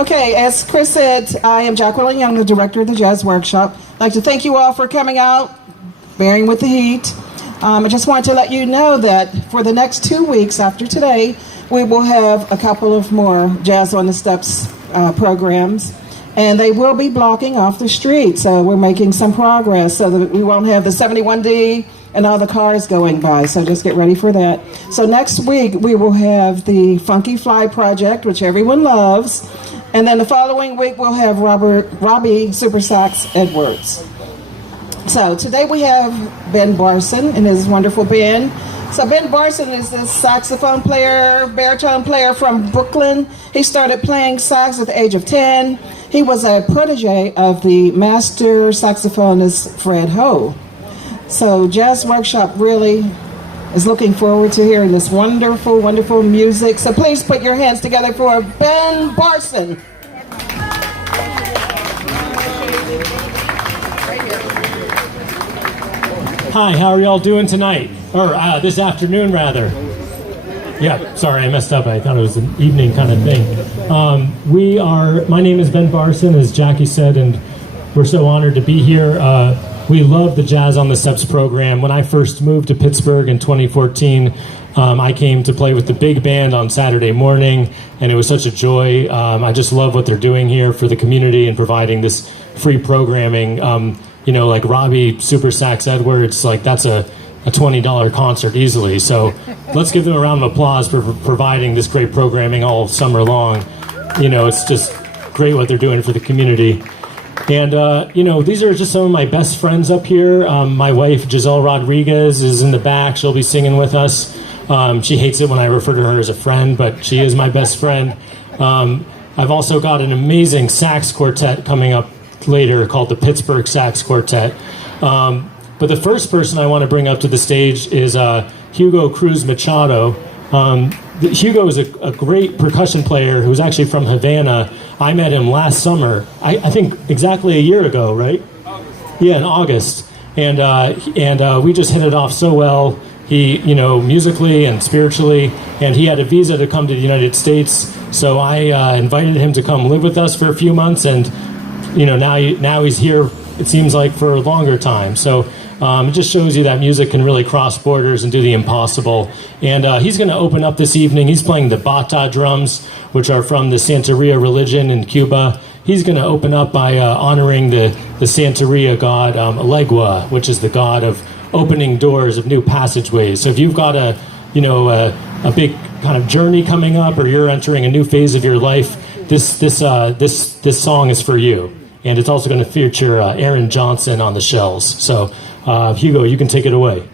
Okay, as Chris said, I am Jacqueline Young, the director of the Jazz Workshop. I'd like to thank you all for coming out, bearing with the heat. I just wanted to let you know that for the next 2 weeks after today, we will have a couple of more Jazz on the Steps programs, and they will be blocking off the street, so we're making some progress so that we won't have the 71D and all the cars going by, so just get ready for that. So next week, we will have the Funky Fly Project, which everyone loves, and then the following week, we'll have Robbie Super Sax Edwards. So today we have Ben Barson and his wonderful band. So Ben Barson is this saxophone player, baritone player from Brooklyn. He started playing sax at the age of 10. He was a protege of the master saxophonist Fred Ho. So Jazz Workshop really is looking forward to hearing this wonderful, wonderful music. So please put your hands together for Ben Barson. Hi, how are y'all doing tonight? Or this afternoon, rather. Yeah, sorry, I messed up. I thought it was an evening kind of thing. My name is Ben Barson, as Jackie said, and we're so honored to be here. We love the Jazz on the Steps program. When I first moved to Pittsburgh in 2014, I came to play with the big band on Saturday morning, and it was such a joy. I just love what they're doing here for the community and providing this free programming. Like Robbie Super Sax Edwards, like that's a $20 concert easily. So let's give them a round of applause for providing this great programming all summer long. It's just great what they're doing for the community. And, these are just some of my best friends up here. My wife, Giselle Rodriguez, is in the back. She'll be singing with us. She hates it when I refer to her as a friend, but she is my best friend. I've also got an amazing sax quartet coming up later called the Pittsburgh Sax Quartet. But the first person I want to bring up to the stage is Hugo Cruz Machado. Hugo is a great percussion player who's actually from Havana. I met him last summer, I think exactly a year ago, right? Yeah, in August. And we just hit it off so well. He, musically and spiritually, and he had a visa to come to the United States. So I invited him to come live with us for a few months, and now he's here, it seems like, for a longer time. So it just shows you that music can really cross borders and do the impossible. And he's going to open up this evening. He's playing the bata drums, which are from the Santeria religion in Cuba. He's going to open up by honoring the Santeria god Elegua, which is the god of opening doors of new passageways. So if you've got a big kind of journey coming up, or you're entering a new phase of your life, this song is for you. And it's also going to feature Aaron Johnson on the shells. So, Hugo, you can take it away.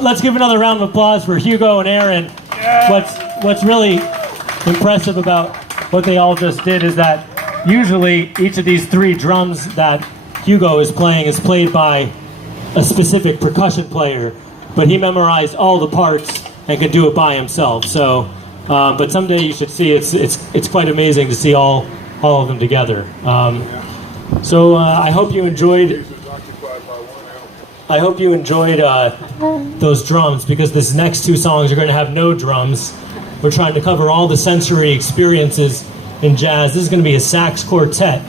Let's give another round of applause for Hugo and Aaron. What's really impressive about what they all just did is that usually each of these three drums that Hugo is playing is played by a specific percussion player, but he memorized all the parts and could do it by himself. So, but someday you should see it's quite amazing to see all of them together. So I hope you enjoyed. I hope you enjoyed those drums, because this next two songs are going to have no drums. We're trying to cover all the sensory experiences in jazz. This is going to be a sax quartet,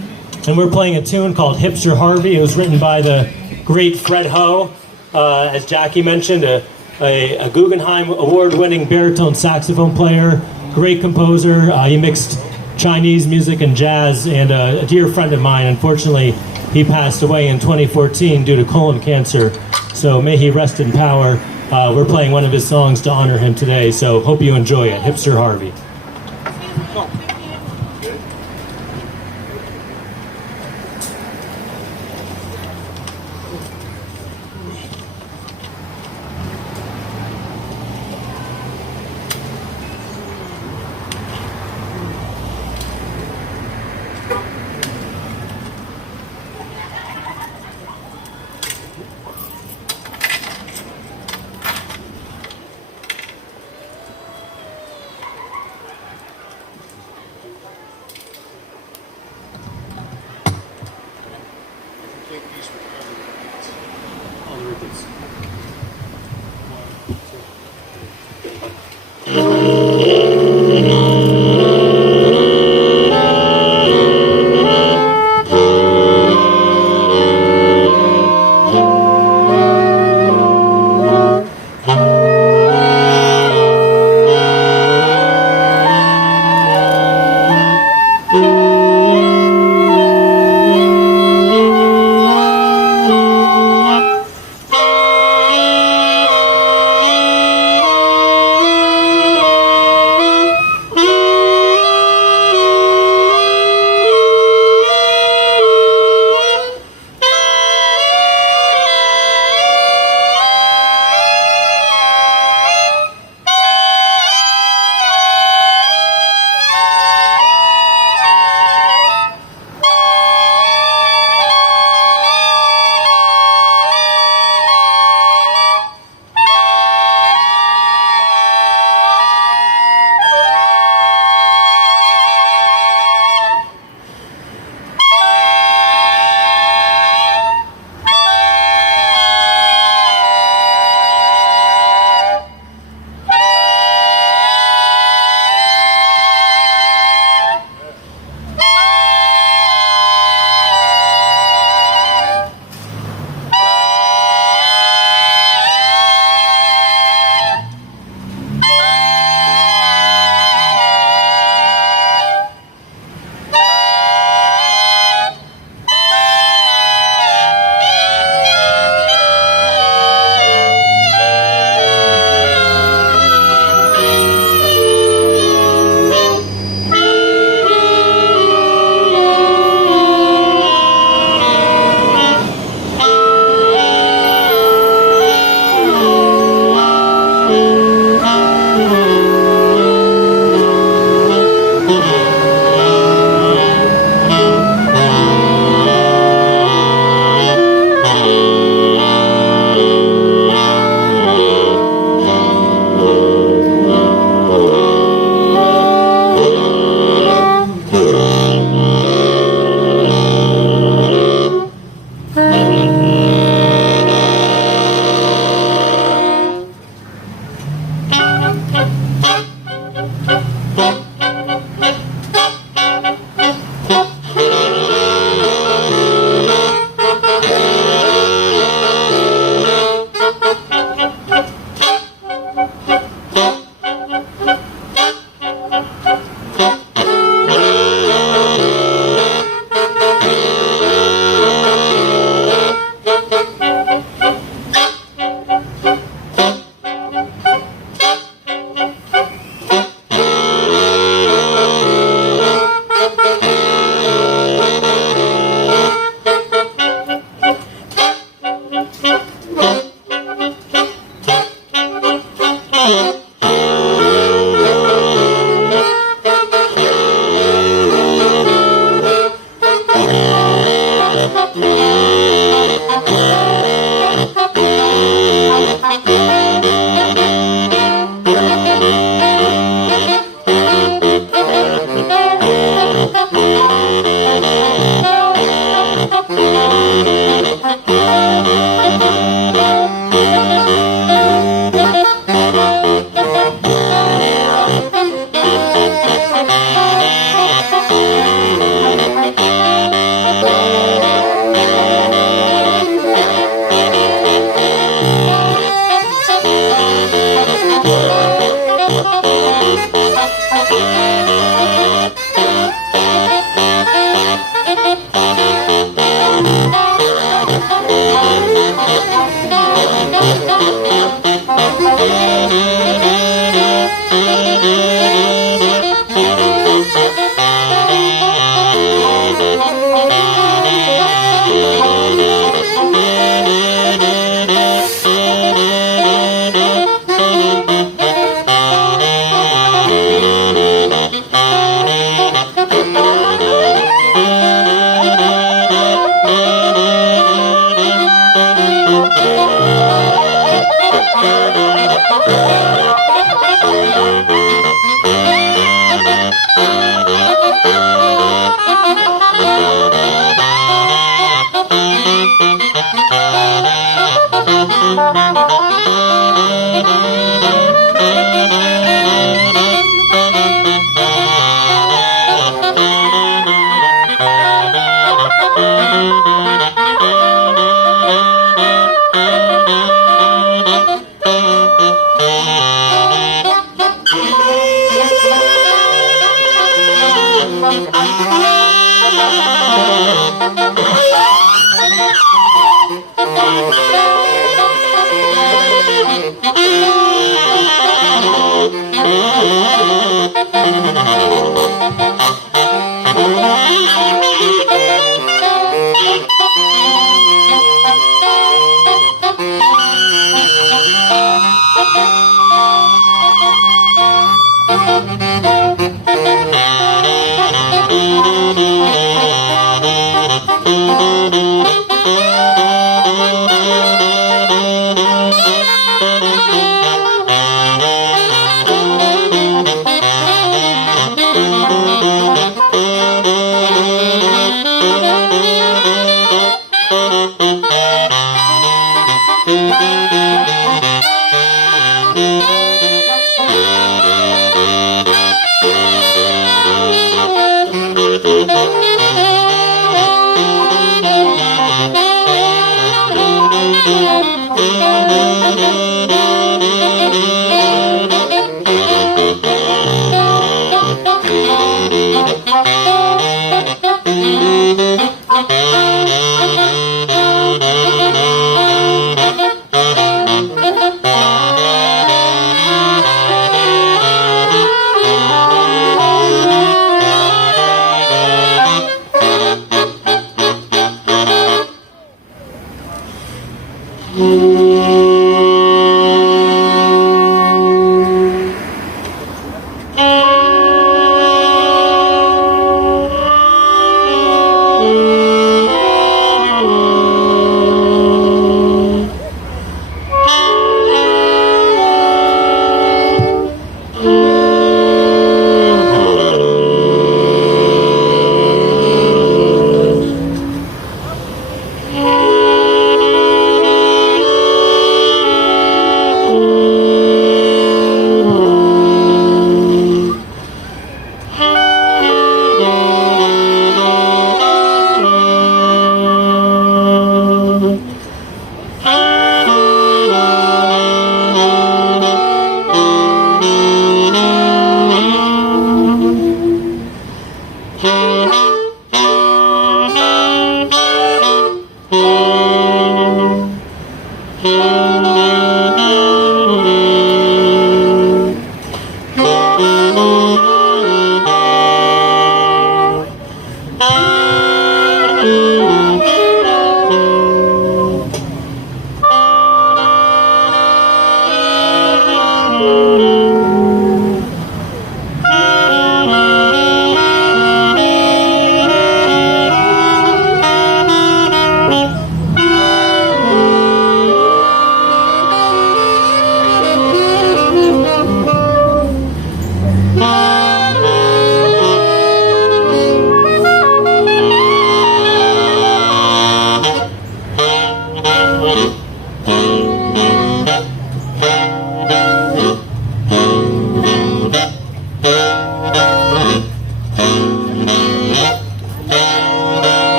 and we're playing a tune called Hipster Harvey. It was written by the great Fred Ho, as Jackie mentioned, a Guggenheim award-winning baritone saxophone player, great composer. He mixed Chinese music and jazz, and a dear friend of mine. Unfortunately, he passed away in 2014 due to colon cancer, so may he rest in power. We're playing one of his songs to honor him today, so hope you enjoy it. Hipster Harvey.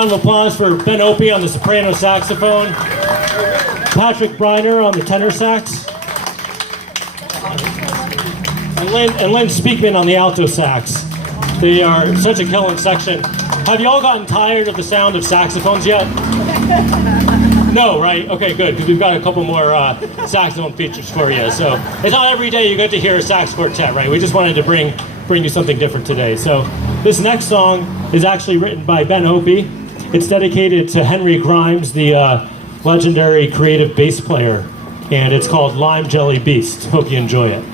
round of applause for Ben Opie on the soprano saxophone, Patrick Briner on the tenor sax, and Lynn Speakman on the alto sax. They are such a killer section. Have you all gotten tired of the sound of saxophones yet? No, right? Okay, good, because we've got a couple more saxophone features for you. So it's not every day you get to hear a sax quartet, right? We just wanted to bring you something different today. So this next song is actually written by Ben Opie. It's dedicated to Henry Grimes, the legendary creative bass player, and it's called Lime Jelly Beast. Hope you enjoy it.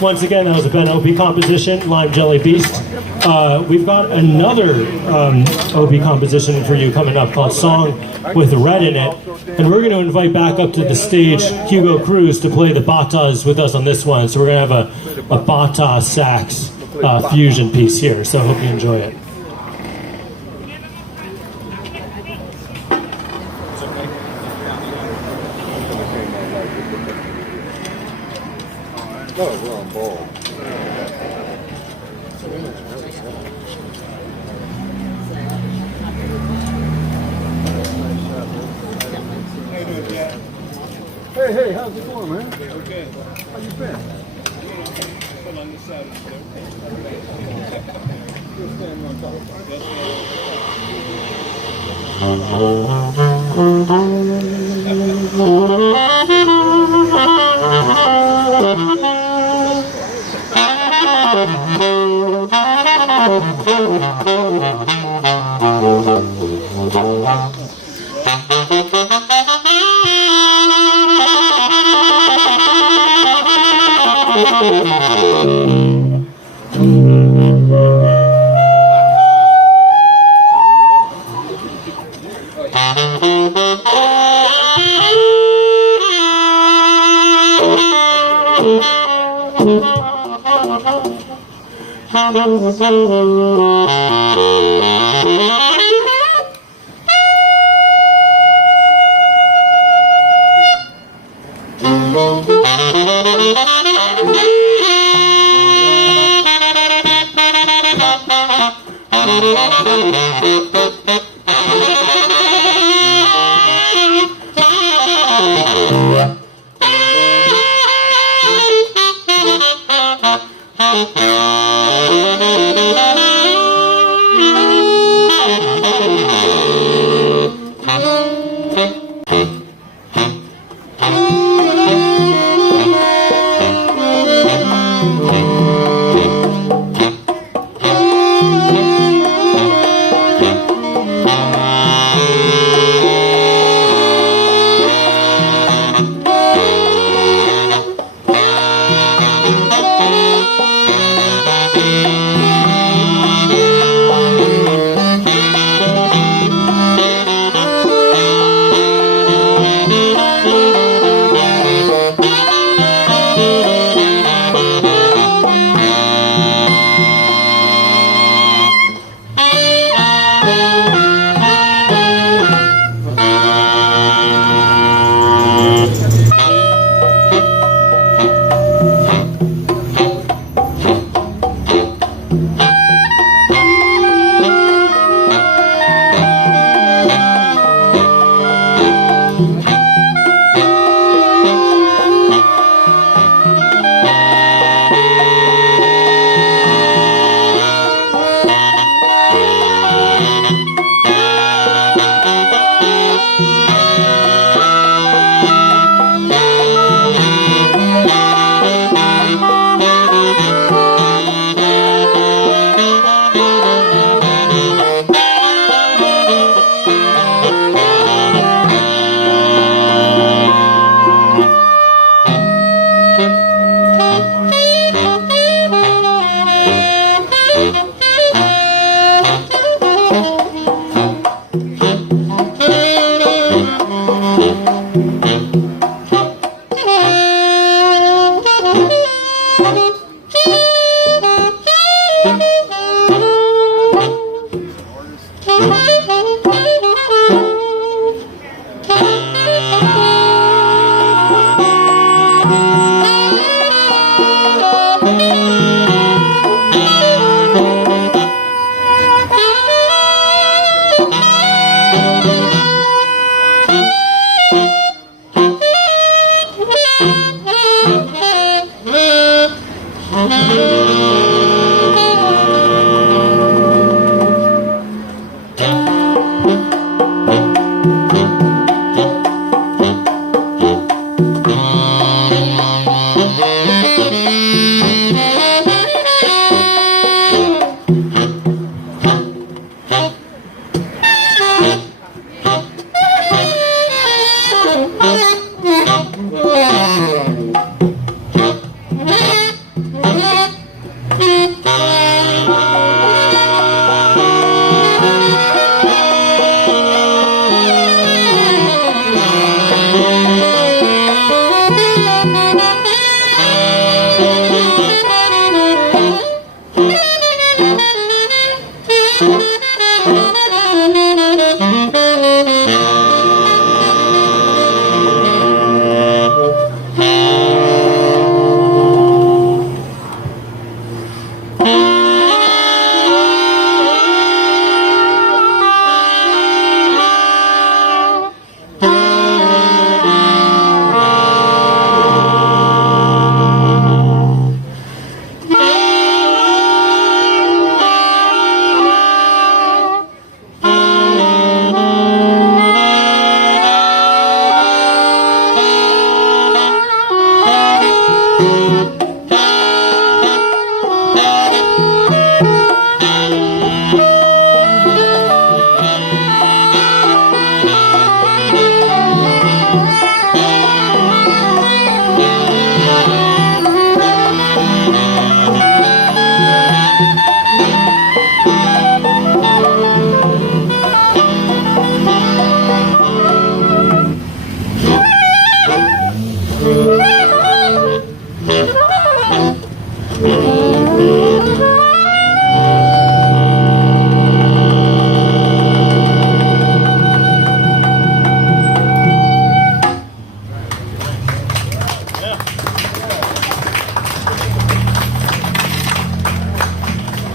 Once again, that was a Ben Opie composition, Lime Jelly Beast. We've got another Opie composition for you coming up called Song with Red in It. And we're going to invite back up to the stage Hugo Cruz to play the batas with us on this one. So we're going to have a bata sax fusion piece here. So I hope you enjoy it. Hey, how's it going, man? Okay. How you been? Still on the side of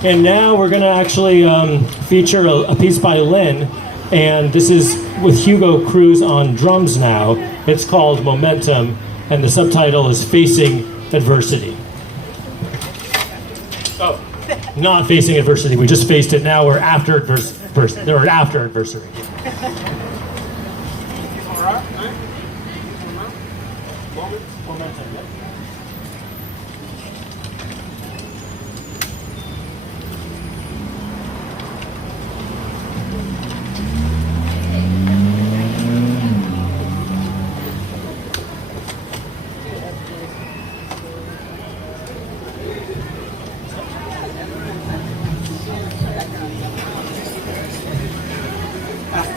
And now we're going to actually feature a piece by Lynn, and this is with Hugo Cruz on drums now. It's called Momentum, and the subtitle is Facing Adversity. Oh, not facing adversity. We just faced it. Now we're after adversity. Or after adversity. Momentum. Yep.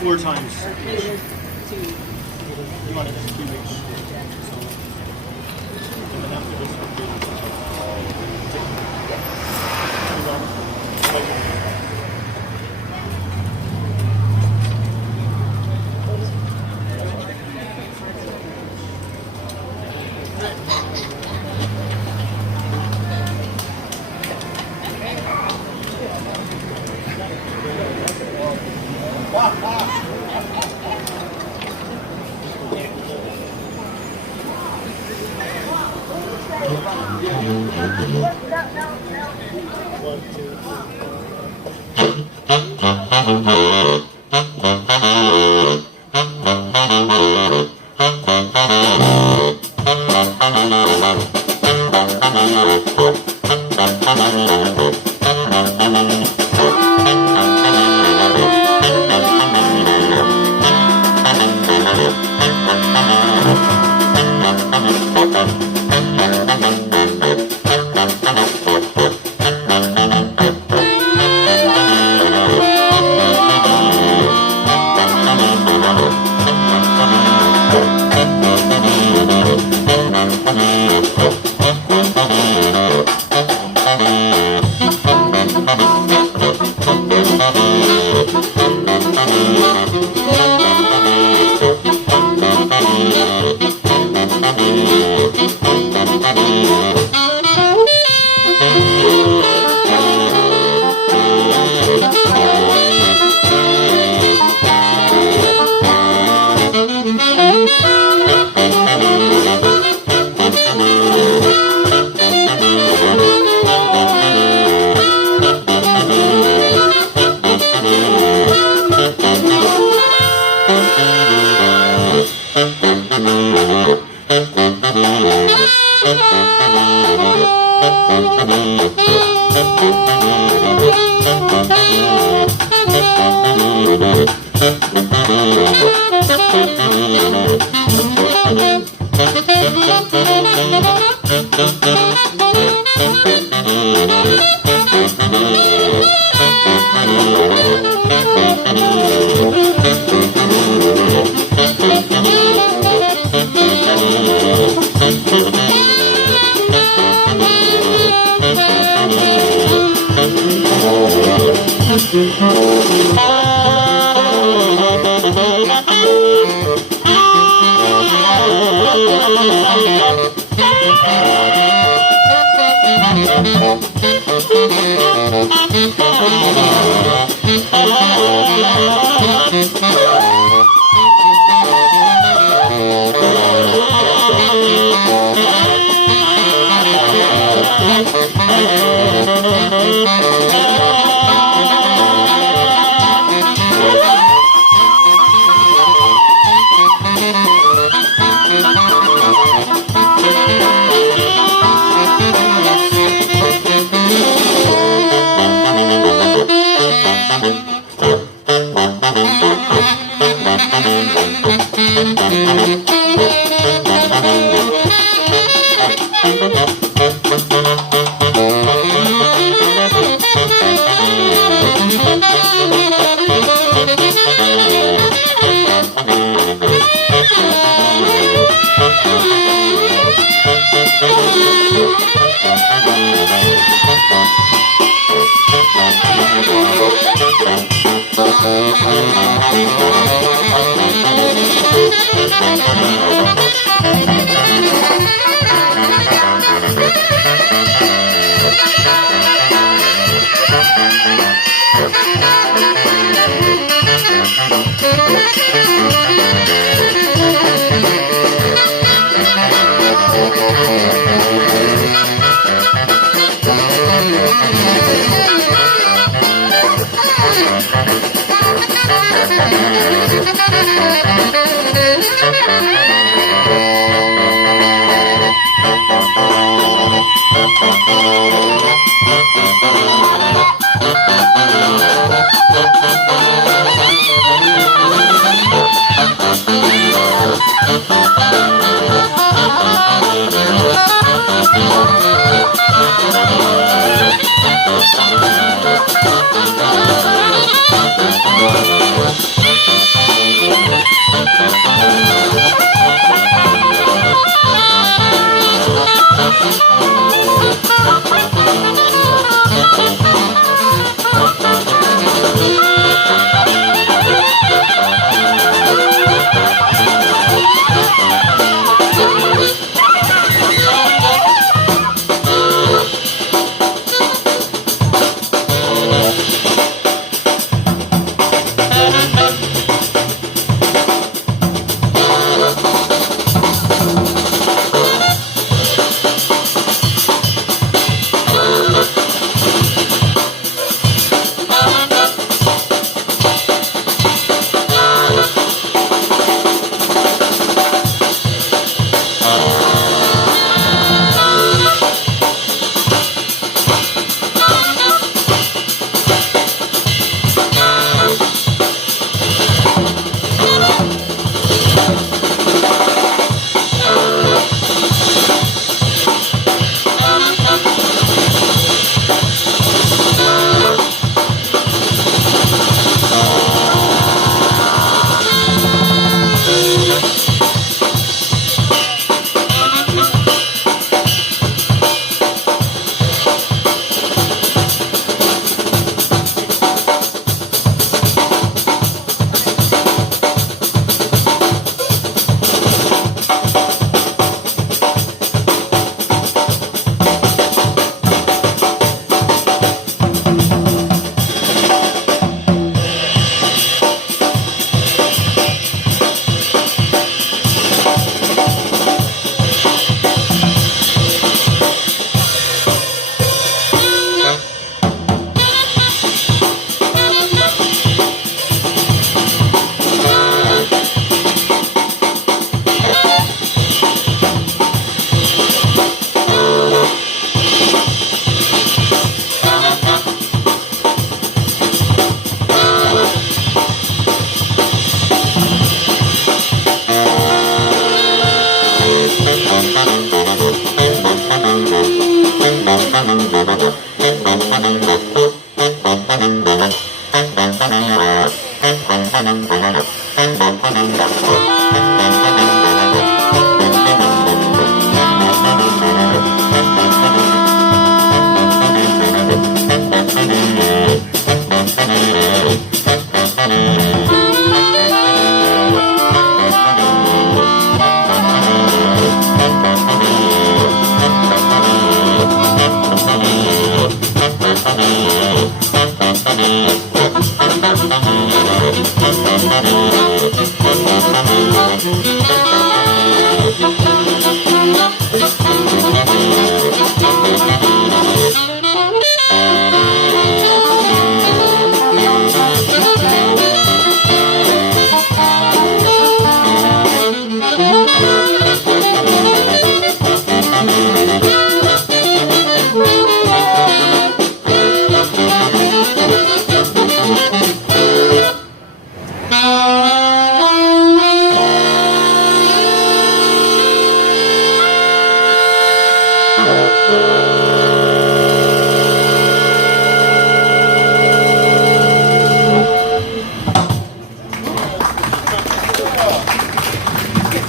Four times. You want it as 2 weeks. And then after this,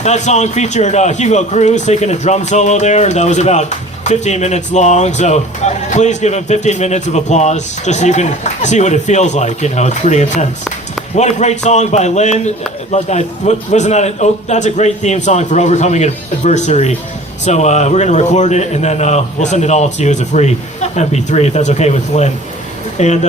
That song featured Hugo Cruz taking a drum solo there, and that was about 15 minutes long, so please give him 15 minutes of applause, just so you can see what it feels like. You know, it's pretty intense. What a great song by Lynn. That's a great theme song for overcoming adversity. So we're going to record it, and then we'll send it all to you as a free MP3, if that's okay with Lynn. And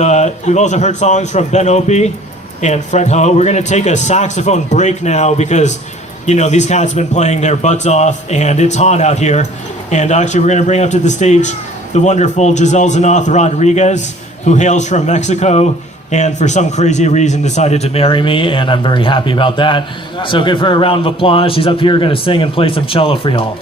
we've also heard songs from Ben Opie and Fred Ho. We're going to take a saxophone break now because, you know, these cats have been playing their butts off, and it's hot out here. And actually, we're going to bring up to the stage the wonderful Giselle Zanoth Rodriguez, who hails from Mexico, and for some crazy reason decided to marry me, and I'm very happy about that. So give her a round of applause. She's up here going to sing and play some cello for y'all.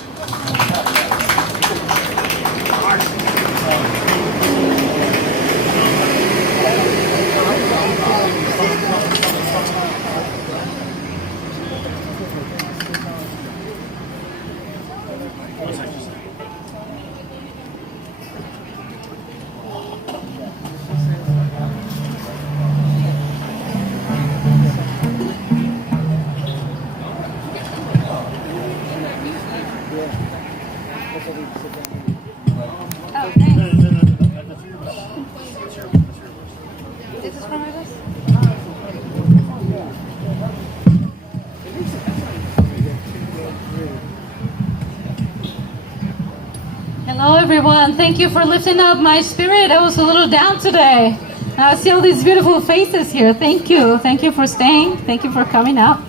Hello everyone, thank you for lifting up my spirit. I was a little down today. I see all these beautiful faces here. Thank you for staying. Thank you for coming out.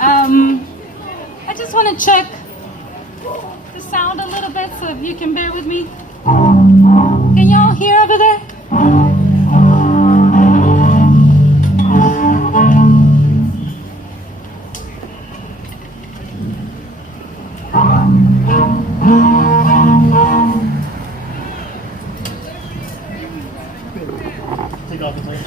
I just want to check the sound a little bit, so if you can bear with me. Can y'all hear over there? Take off the plate.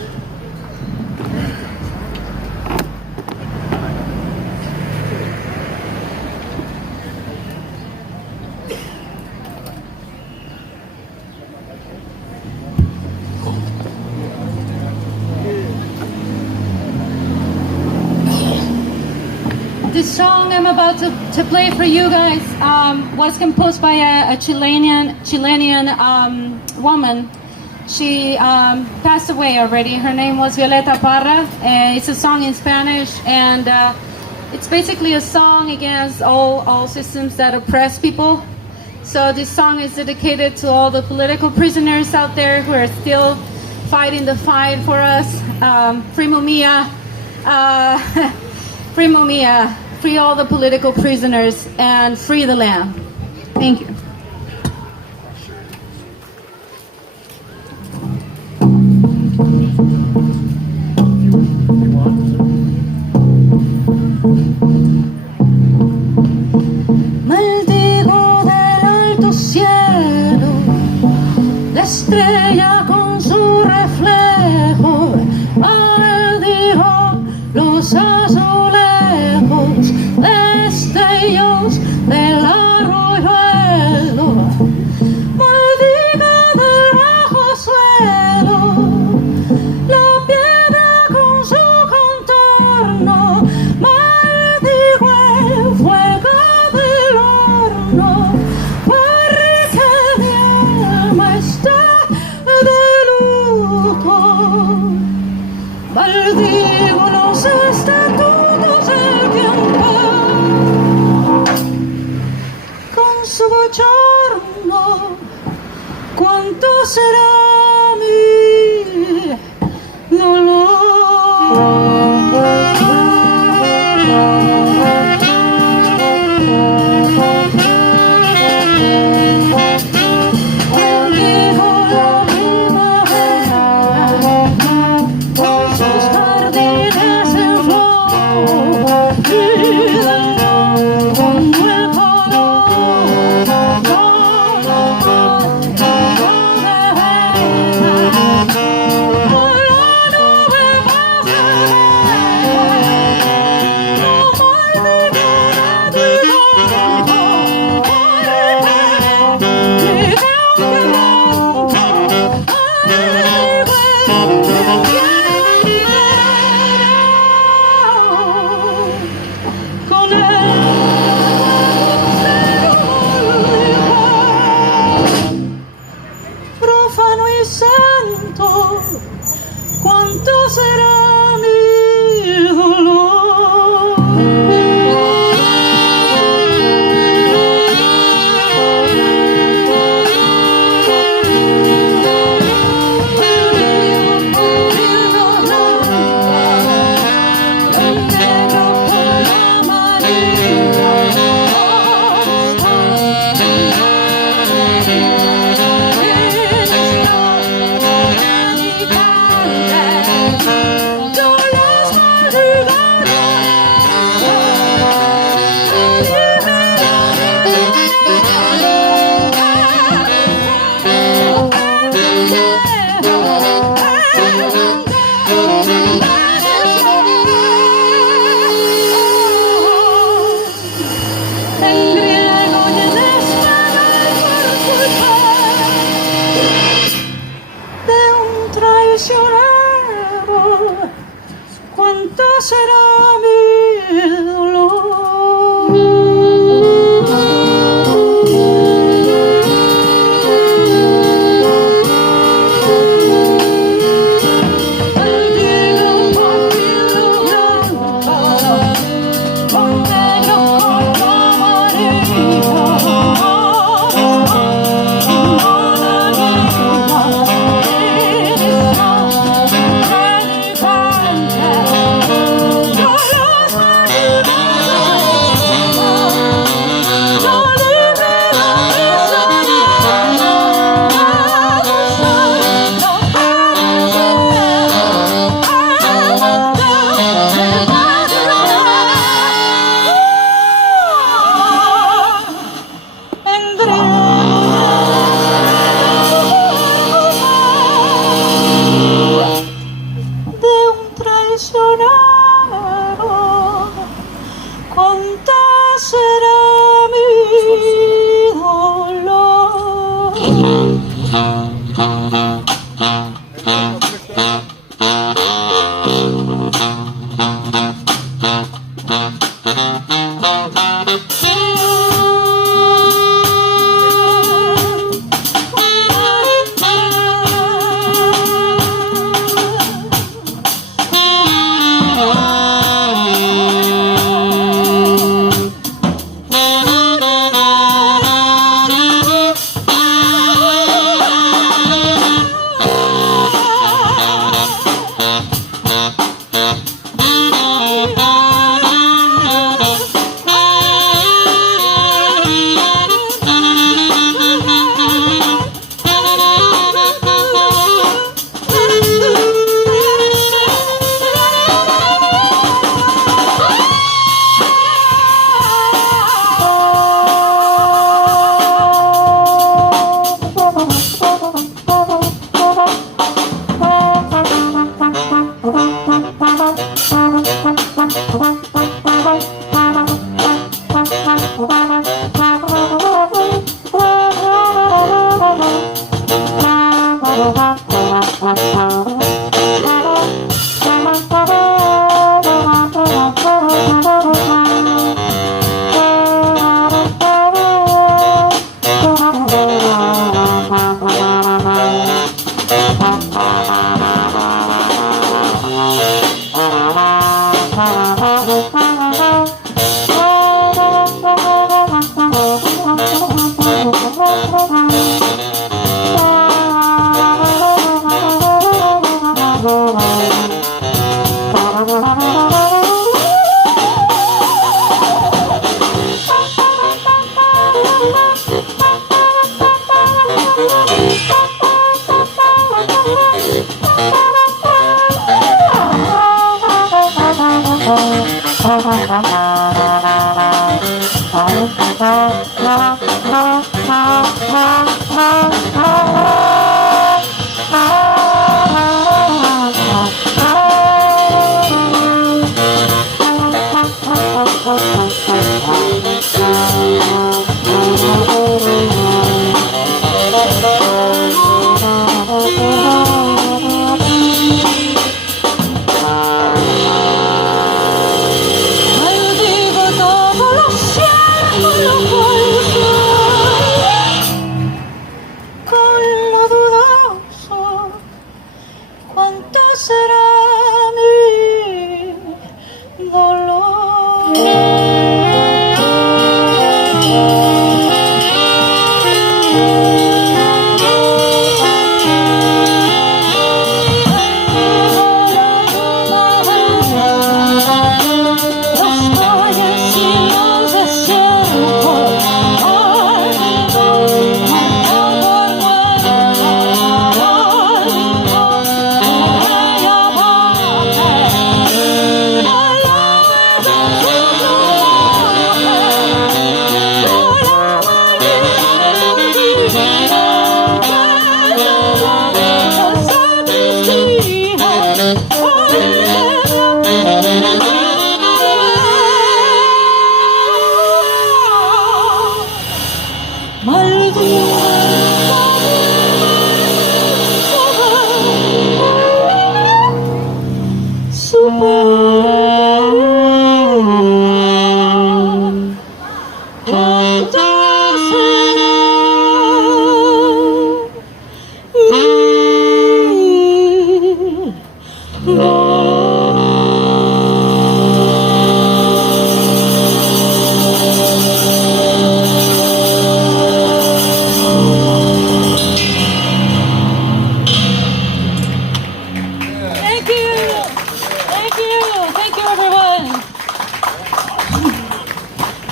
This song I'm about to play for you guys was composed by a Chilean woman. She passed away already. Her name was Violeta Parra. It's a song in Spanish, and it's basically a song against all systems that oppress people. So this song is dedicated to all the political prisoners out there who are still fighting the fight for us. Free Mumia. Free Mumia. Free all the political prisoners and free the land. Thank you. Maldigo del alto cielo, la estrella con su reflejo, maldigo los azulejos, destellos del arroyuelo, maldigo su bochorno, cuánto será mi dolor.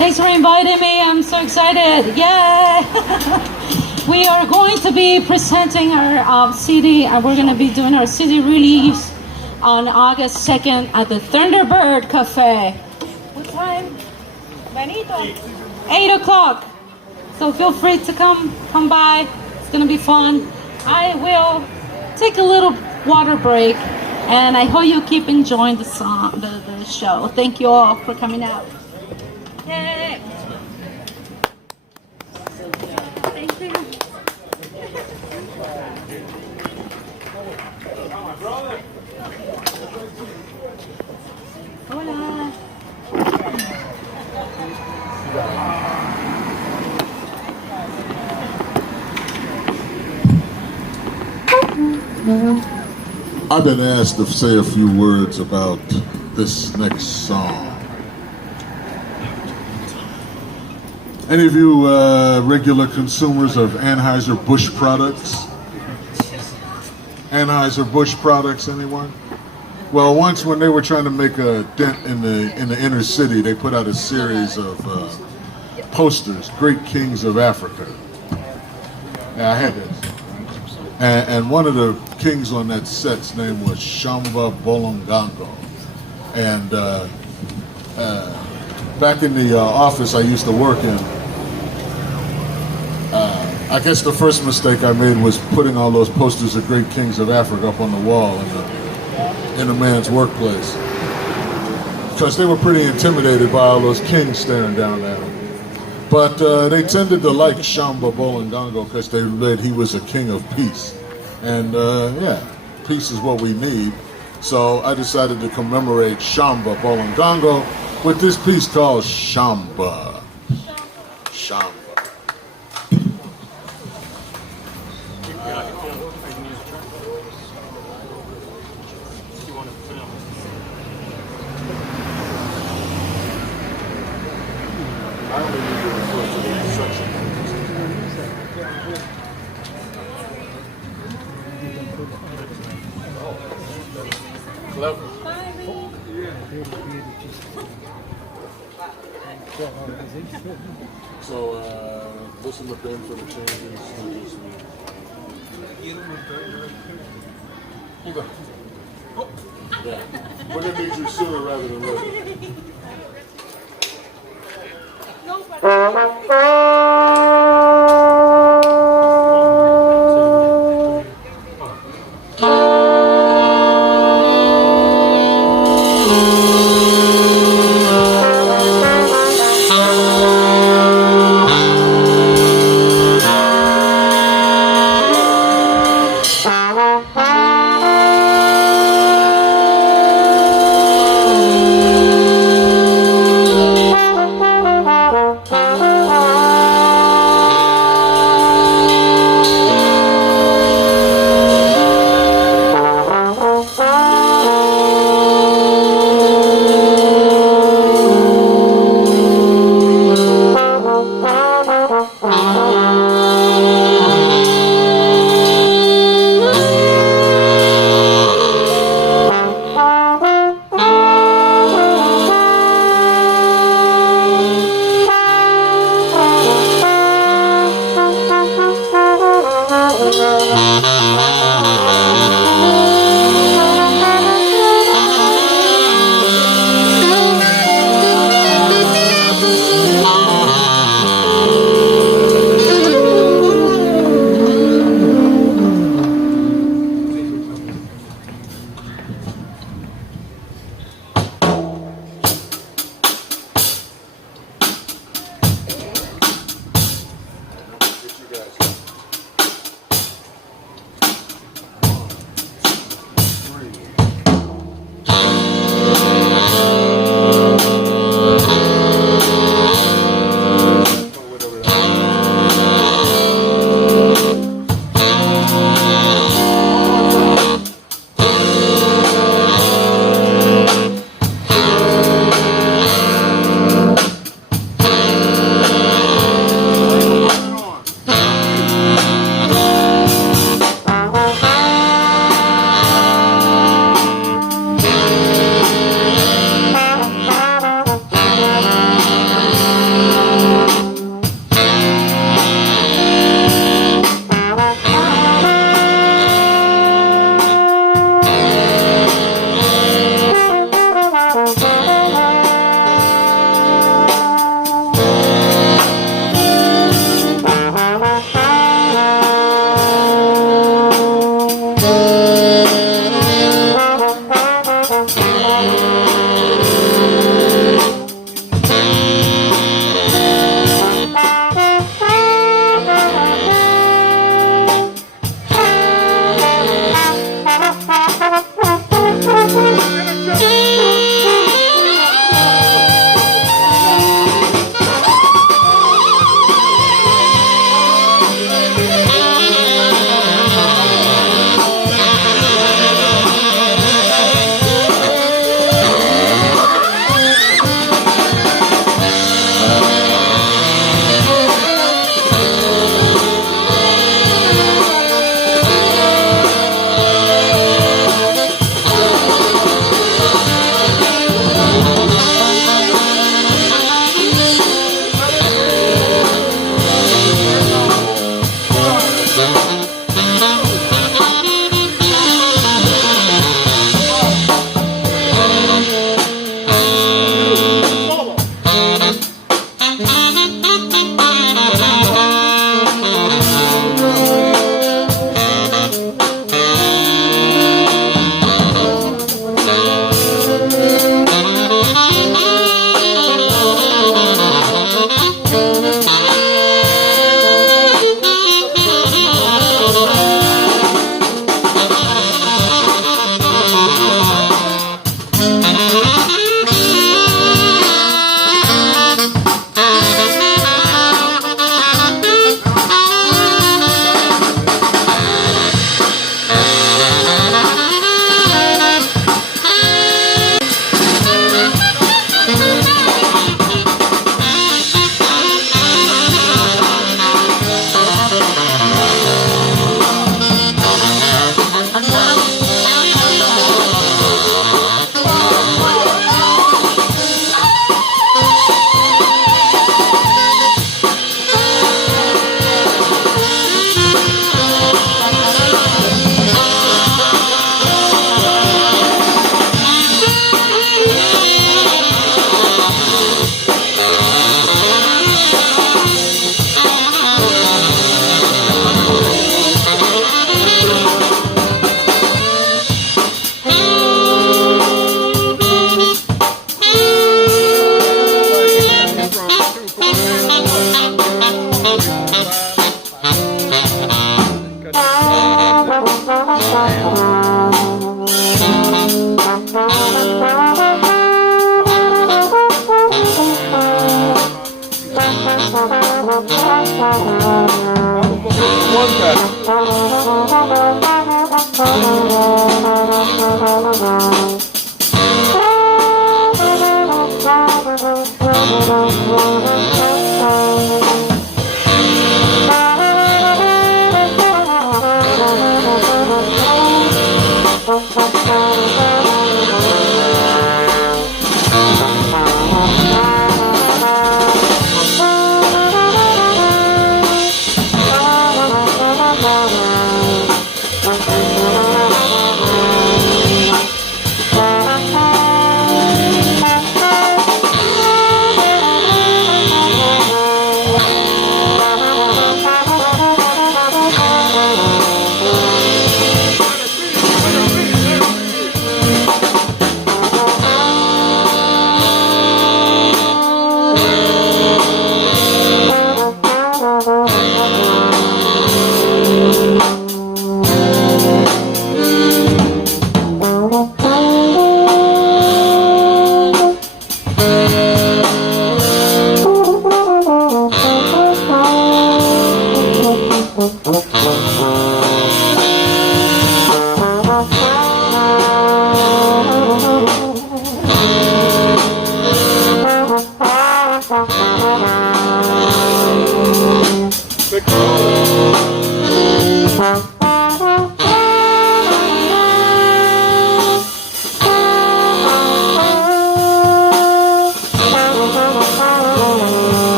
Thanks for inviting me. I'm so excited. Yeah. We are going to be presenting our CD. We're going to be doing our CD release on August 2nd at the Thunderbird Cafe. What time? Benito? 8 o'clock. So feel free to come by. It's going to be fun. I will take a little water break, and I hope you keep enjoying the show. Thank you all for coming out. Yay! Thank you. Hola. I've been asked to say a few words about this next song. Any of you regular consumers of Anheuser-Busch products? Anheuser-Busch products, anyone? Well, once when they were trying to make a dent in the inner city, they put out a series of posters, Great Kings of Africa. Yeah, I had this. And one of the kings on that set's name was Shamba Bolongango. And back in the office I used to work in, I guess the first mistake I made was putting all those posters of Great Kings of Africa up on the wall in a man's workplace. Because they were pretty intimidated by all those kings staring down at them. But they tended to like Shamba Bolongango because they read he was a king of peace. And yeah, peace is what we need. So I decided to commemorate Shamba Bolongango with this piece called Shamba. Shamba. So, listen to Ben for the changes. Hugo. Yeah. We're going to need you sooner rather than later.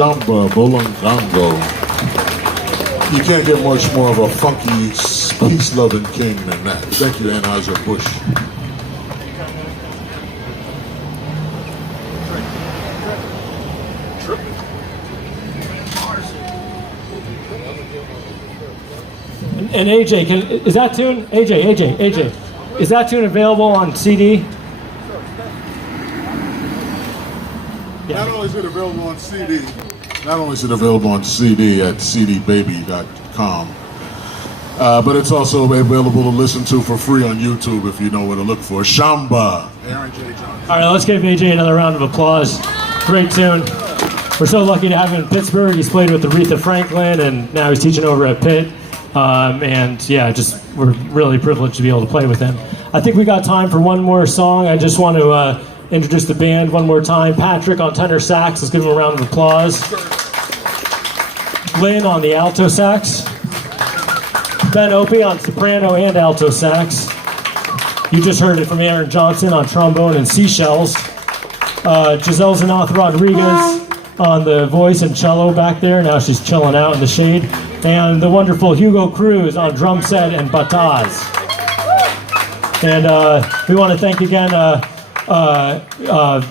Shamba Bolangango. You can't get much more of a funky, peace-loving king than that. Thank you, Anheuser-Busch. And AJ, is that tune? AJ, is that tune available on CD? Not only is it available on CD at cdbaby.com, but it's also available to listen to for free on YouTube if you know where to look for. Shamba. Aaron J. Johnson. All right, let's give AJ another round of applause. Great tune. We're so lucky to have him in Pittsburgh. He's played with Aretha Franklin, and now he's teaching over at Pitt. And yeah, we're really privileged to be able to play with him. I think we got time for one more song. I just want to introduce the band one more time. Patrick on tenor sax. Let's give him a round of applause. Lynn on the alto sax. Ben Opie on soprano and alto sax. You just heard it from Aaron Johnson on trombone and seashells. Giselle Zanath Rodriguez on the voice and cello back there. Now she's chilling out in the shade. And the wonderful Hugo Cruz on drum set and bataz. And we want to thank again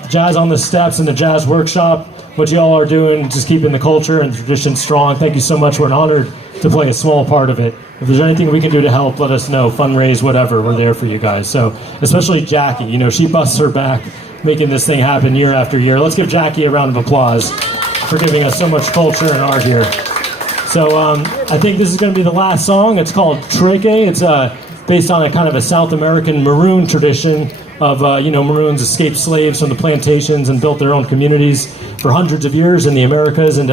Jazz on the Steps and the Jazz Workshop. What y'all are doing, just keeping the culture and the tradition strong. Thank you so much. We're honored to play a small part of it. If there's anything we can do to help, let us know. Fundraise, whatever. We're there for you guys. So, especially Jackie. You know, she busts her back making this thing happen year after year. Let's give Jackie a round of applause for giving us so much culture and art here. So I think this is going to be the last song. It's called Reggae. It's based on a kind of a South American Maroon tradition of, Maroons escaped slaves from the plantations and built their own communities for hundreds of years in the Americas. And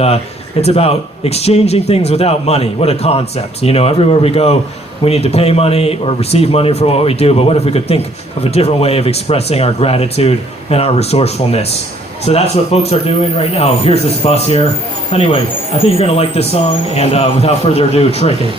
it's about exchanging things without money. What a concept. You know, everywhere we go, we need to pay money or receive money for what we do. But what if we could think of a different way of expressing our gratitude and our resourcefulness? So that's what folks are doing right now. Here's this bus here. Anyway, I think you're going to like this song, and without further ado, Reggae.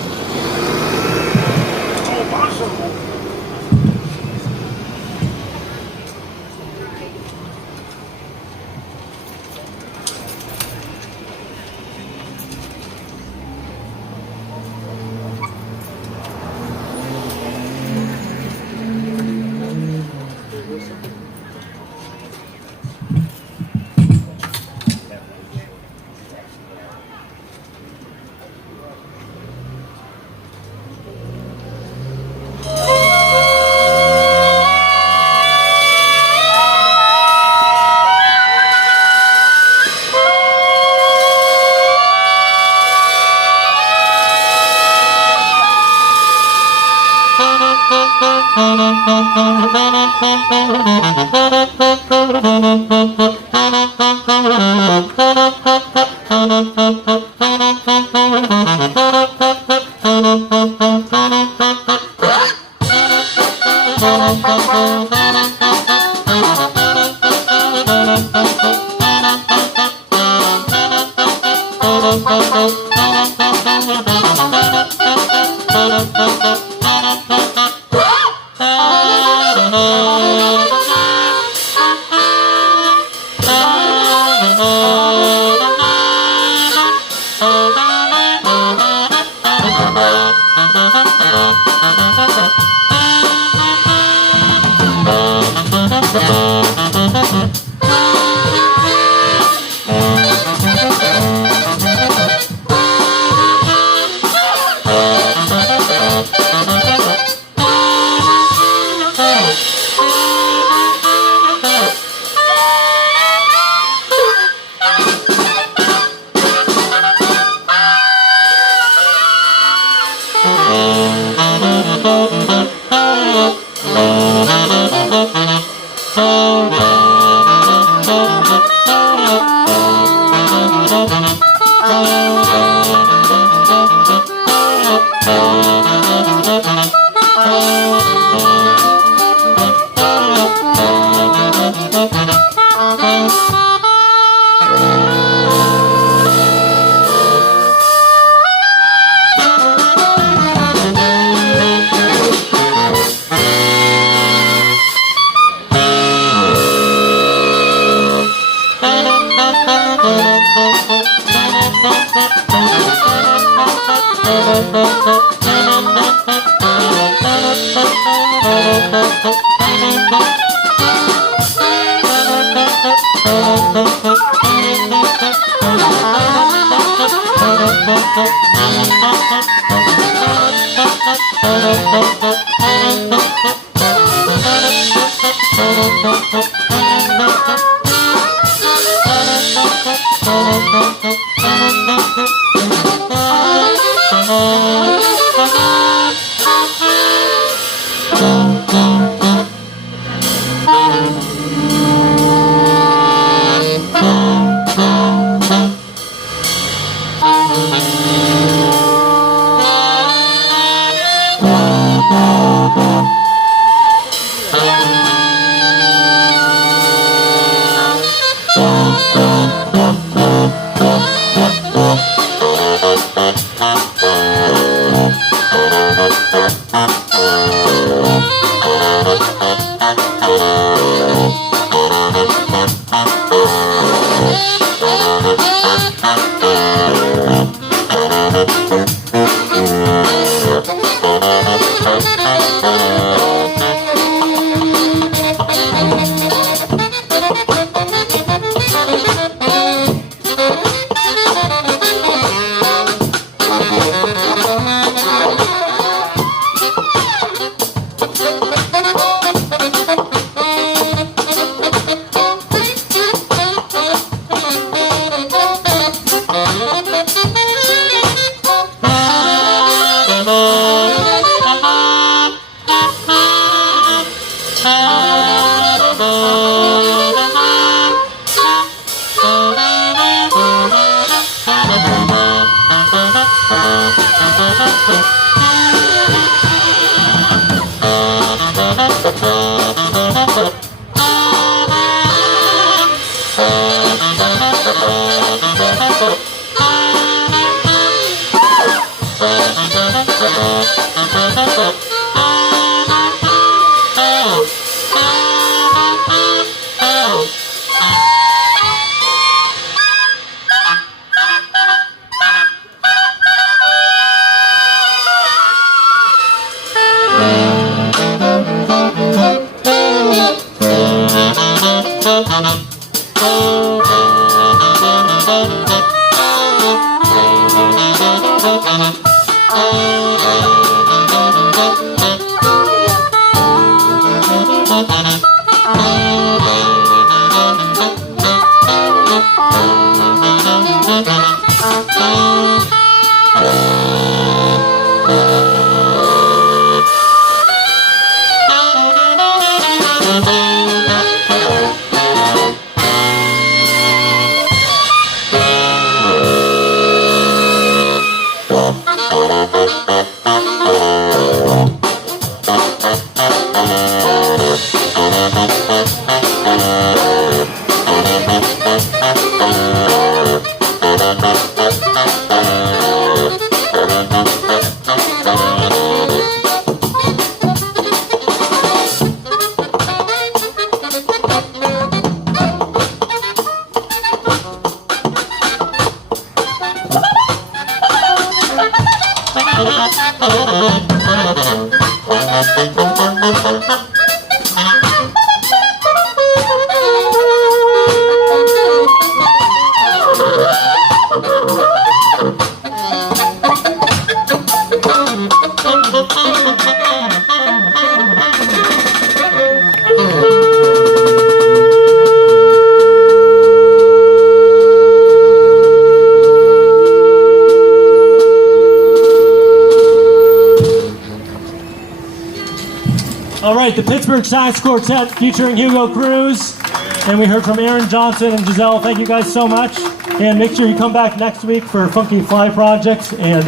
All right, the Pittsburgh Sax Quartet featuring Hugo, Cruz, and we heard from Aaron Johnson and Giselle. Thank you guys so much, and make sure you come back next week for Funky Fly Project. And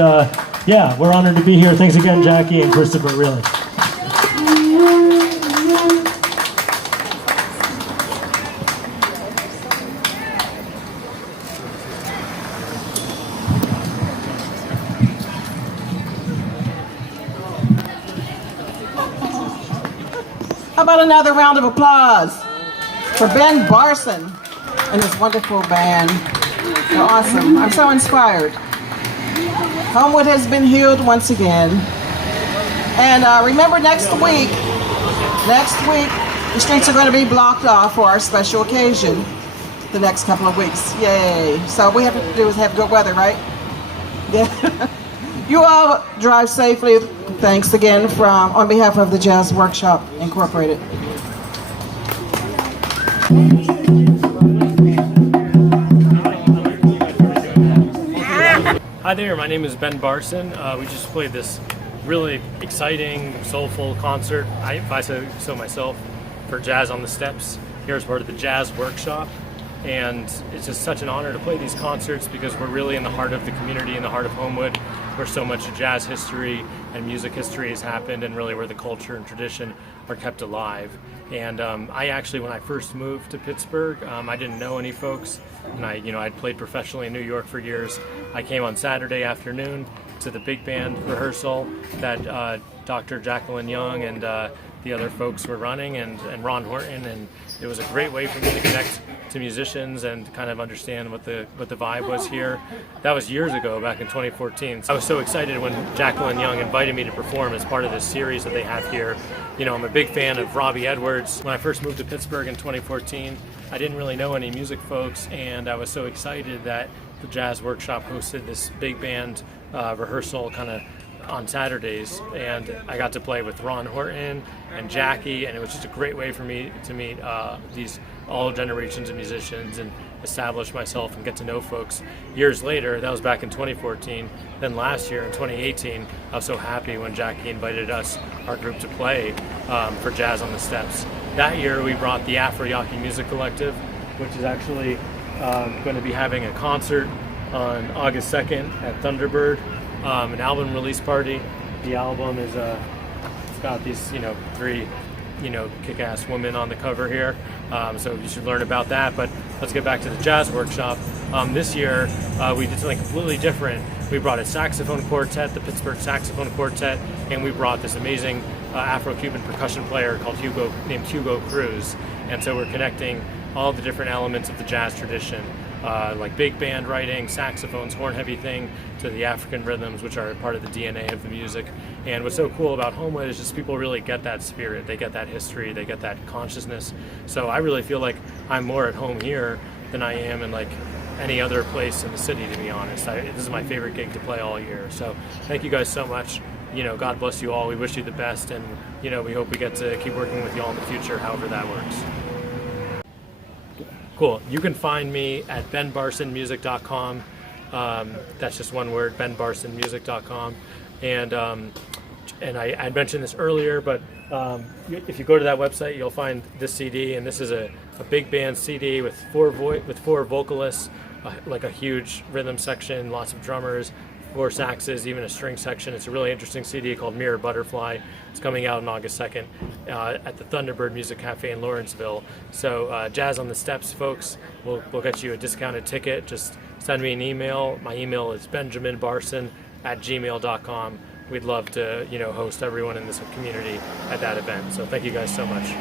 yeah, we're honored to be here. Thanks again, Jackie and Christopher, really. How about another round of applause for Ben Barson and his wonderful band? They're awesome. I'm so inspired. Homewood has been healed once again. And remember next week, the streets are going to be blocked off for our special occasion the next couple of weeks. Yay. So all we have to do is have good weather, right? Yeah. You all drive safely. Thanks again on behalf of the Jazz Workshop Incorporated. Hi there, my name is Ben Barson. We just played this really exciting, soulful concert, if I say so myself, for Jazz on the Steps here as part of the Jazz Workshop. And it's just such an honor to play these concerts because we're really in the heart of the community, in the heart of Homewood, where so much jazz history and music history has happened, and really where the culture and tradition are kept alive. And I actually, when I first moved to Pittsburgh, I didn't know any folks, and I'd played professionally in New York for years. I came on Saturday afternoon to the big band rehearsal that Dr. Jacqueline Young and the other folks were running, and Ron Horton, and it was a great way for me to connect to musicians and kind of understand what the vibe was here. That was years ago, back in 2014. So I was so excited when Jacqueline Young invited me to perform as part of this series that they have here. You know, I'm a big fan of Robbie Edwards. When I first moved to Pittsburgh in 2014, I didn't really know any music folks, and I was so excited that the Jazz Workshop hosted this big band rehearsal kind of on Saturdays, and I got to play with Ron Horton and Jackie, and it was just a great way for me to meet these all generations of musicians and establish myself and get to know folks. Years later, that was back in 2014, then last year in 2018, I was so happy when Jackie invited our group to play for Jazz on the Steps. That year we brought the Afro-Yaki Music Collective, which is actually going to be having a concert on August 2nd at Thunderbird, an album release party. The album is it's got these three kick-ass women on the cover here, so you should learn about that. But let's get back to the Jazz Workshop. This year we did something completely different. We brought a saxophone quartet, the Pittsburgh Saxophone Quartet, and we brought this amazing Afro-Cuban percussion player named Hugo Cruz. And so we're connecting all the different elements of the jazz tradition, like big band writing, saxophones, horn heavy thing, to the African rhythms, which are part of the DNA of the music. And what's so cool about Homewood is just people really get that spirit, they get that history, they get that consciousness. So I really feel like I'm more at home here than I am in like any other place in the city, to be honest. This is my favorite gig to play all year. So thank you guys so much. God bless you all. We wish you the best, and we hope we get to keep working with you all in the future, however that works. Cool. You can find me at benbarsonmusic.com. That's just one word, benbarsonmusic.com. And and I mentioned this earlier, but if you go to that website, you'll find this CD, and this is a big band CD with four vocalists, like a huge rhythm section, lots of drummers, 4 saxes, even a string section. It's a really interesting CD called Mirror Butterfly. It's coming out on August 2nd at the Thunderbird Music Cafe in Lawrenceville. So Jazz on the Steps, folks, we'll get you a discounted ticket. Just send me an email. My email is benjaminbarson@gmail.com. We'd love to, host everyone in this community at that event. So thank you guys so much.